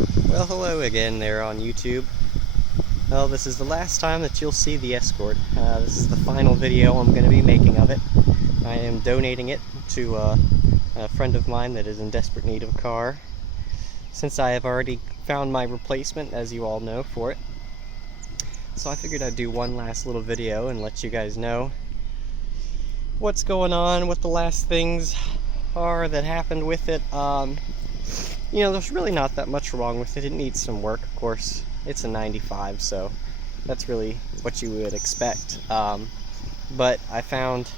Well, hello again there on YouTube. Well, this is the last time that you'll see the Escort. This is the final video I'm going to be making of it. I am donating it to a friend of mine that is in desperate need of a car, since I have already found my replacement, as you all know, for it. So I figured I'd do one last little video and let you guys know what's going on, what the last things are that happened with it. You know, there's really not that much wrong with it. It needs some work, of course. It's a 95, so that's really what you would expect. But I found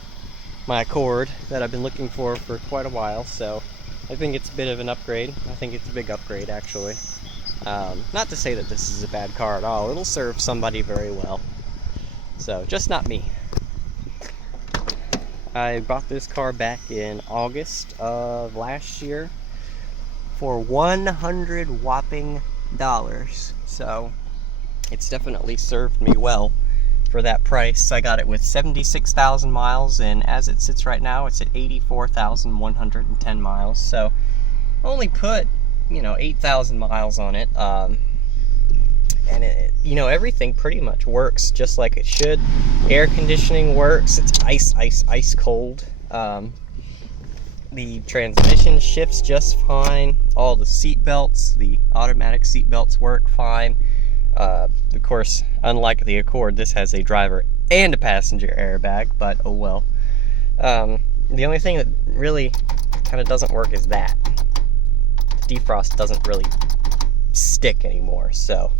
my Accord that I've been looking for quite a while, so I think it's a bit of an upgrade. I think it's a big upgrade, actually. Not to say that this is a bad car at all. It'll serve somebody very well. So, just not me. I bought this car back in August of last year for $100 whopping. So it's definitely served me well for that price. I got it with 76,000 miles, and as it sits right now, it's at 84,110 miles. So only put, 8,000 miles on it. And it, everything pretty much works just like it should. Air conditioning works. It's ice cold. The transmission shifts just fine. All the seat belts, the automatic seat belts work fine. Of course, unlike the Accord, this has a driver and a passenger airbag, but oh well. The only thing that really kind of doesn't work is that. The defrost doesn't really stick anymore, so.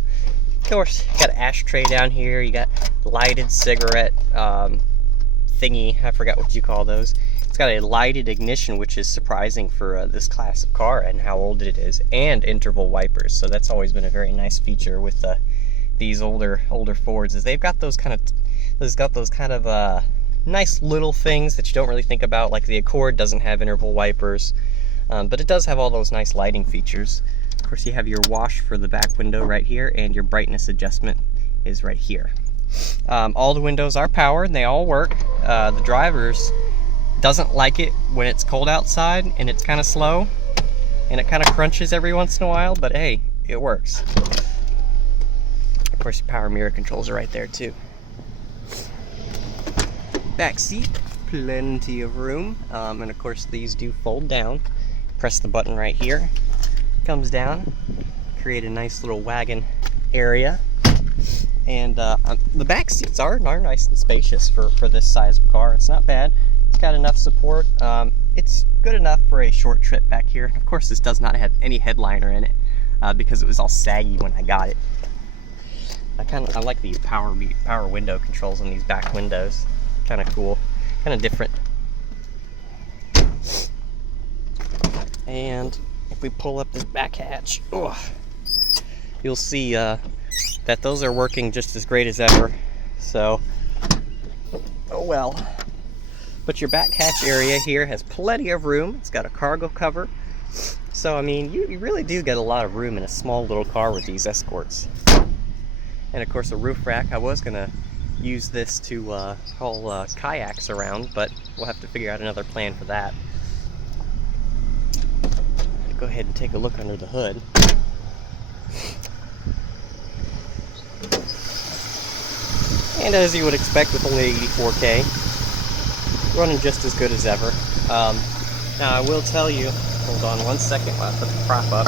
Of course, you got an ashtray down here, you got lighted cigarette thingy, I forgot what you call those. It's got a lighted ignition, which is surprising for this class of car and how old it is, and interval wipers. So that's always been a very nice feature with these older Fords. Is they've got those kind of nice little things that you don't really think about. Like the Accord doesn't have interval wipers, but it does have all those nice lighting features. Of course, you have your wash for the back window right here, and your brightness adjustment is right here. All the windows are powered and they all work. The driver's doesn't like it when it's cold outside and it's kind of slow and it kind of crunches every once in a while, but hey, it works. Of course, your power mirror controls are right there too. Back seat, plenty of room, and of course these do fold down. Press the button right here, comes down, create a nice little wagon area. And the back seats are nice and spacious for this size of car. It's not bad. It's got enough support. It's good enough for a short trip back here. Of course, this does not have any headliner in it because it was all saggy when I got it. I like the power window controls on these back windows. Kind of cool, kind of different. And if we pull up this back hatch, you'll see that those are working just as great as ever. So, oh well. But your back hatch area here has plenty of room. It's got a cargo cover. So, I mean, you really do get a lot of room in a small little car with these Escorts. And of course, a roof rack. I was gonna use this to haul kayaks around, but we'll have to figure out another plan for that. Go ahead and take a look under the hood. And as you would expect with only 84K, running just as good as ever. Now I will tell you, hold on one second while I put the prop up.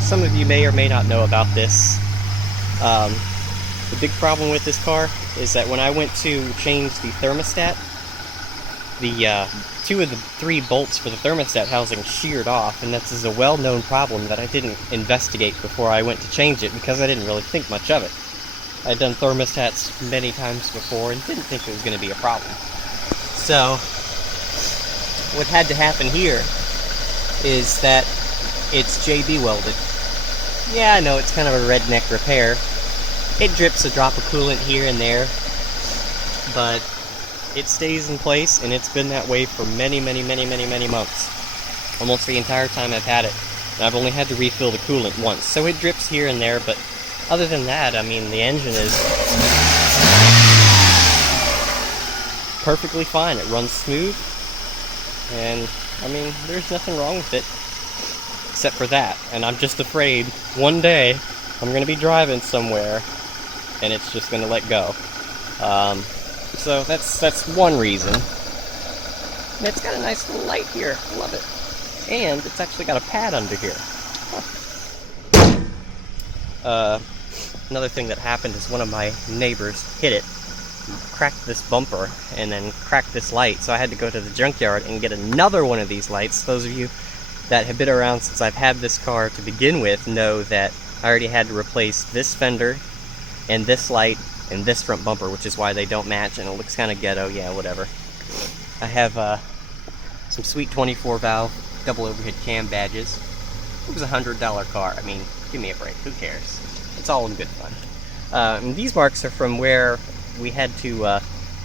Some of you may or may not know about this. The big problem with this car is that when I went to change the thermostat, the 2 of the 3 bolts for the thermostat housing sheared off, and this is a well-known problem that I didn't investigate before I went to change it because I didn't really think much of it. I'd done thermostats many times before and didn't think it was going to be a problem. So, what had to happen here is that it's JB welded. Yeah, I know it's kind of a redneck repair. It drips a drop of coolant here and there, but it stays in place, and it's been that way for many months. Almost the entire time I've had it. And I've only had to refill the coolant once. So it drips here and there, but other than that, I mean, the engine is perfectly fine. It runs smooth, and I mean, there's nothing wrong with it. except for that. And I'm just afraid one day I'm gonna be driving somewhere and it's just gonna let go. So that's one reason. And it's got a nice little light here. I love it. And it's actually got a pad under here. Huh. Another thing that happened is one of my neighbors hit it, cracked this bumper, and then cracked this light. So I had to go to the junkyard and get another one of these lights. Those of you that have been around since I've had this car to begin with know that I already had to replace this fender and this light and this front bumper, which is why they don't match, and it looks kind of ghetto. Yeah, whatever. I have some sweet 24 valve double overhead cam badges. It was a $100 car. I mean, give me a break. Who cares? It's all in good fun. And these marks are from where we had to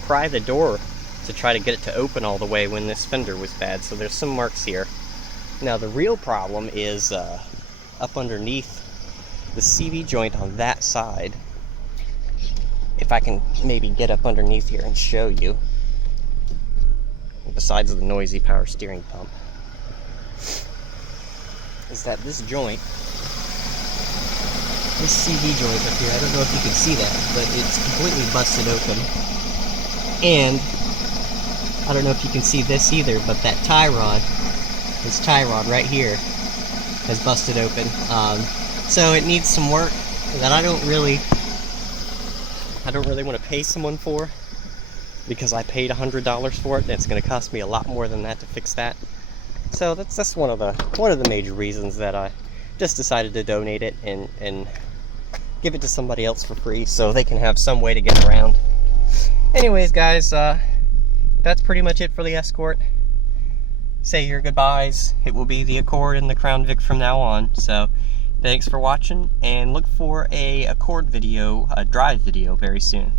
pry the door to try to get it to open all the way when this fender was bad. So there's some marks here. Now the real problem is up underneath the CV joint on that side. If I can maybe get up underneath here and show you. Besides the noisy power steering pump, is that this joint, this CV joint up here, I don't know if you can see that, but it's completely busted open. And I don't know if you can see this either, but that tie rod, this tie rod right here, has busted open. So it needs some work that I don't really want to pay someone for, because I paid $100 for it, and it's going to cost me a lot more than that to fix that. So that's one of the major reasons that I just decided to donate it and give it to somebody else for free, so they can have some way to get around. Anyways, guys, that's pretty much it for the Escort. Say your goodbyes. It will be the Accord and the Crown Vic from now on. So thanks for watching, and look for a Accord video, a drive video, very soon.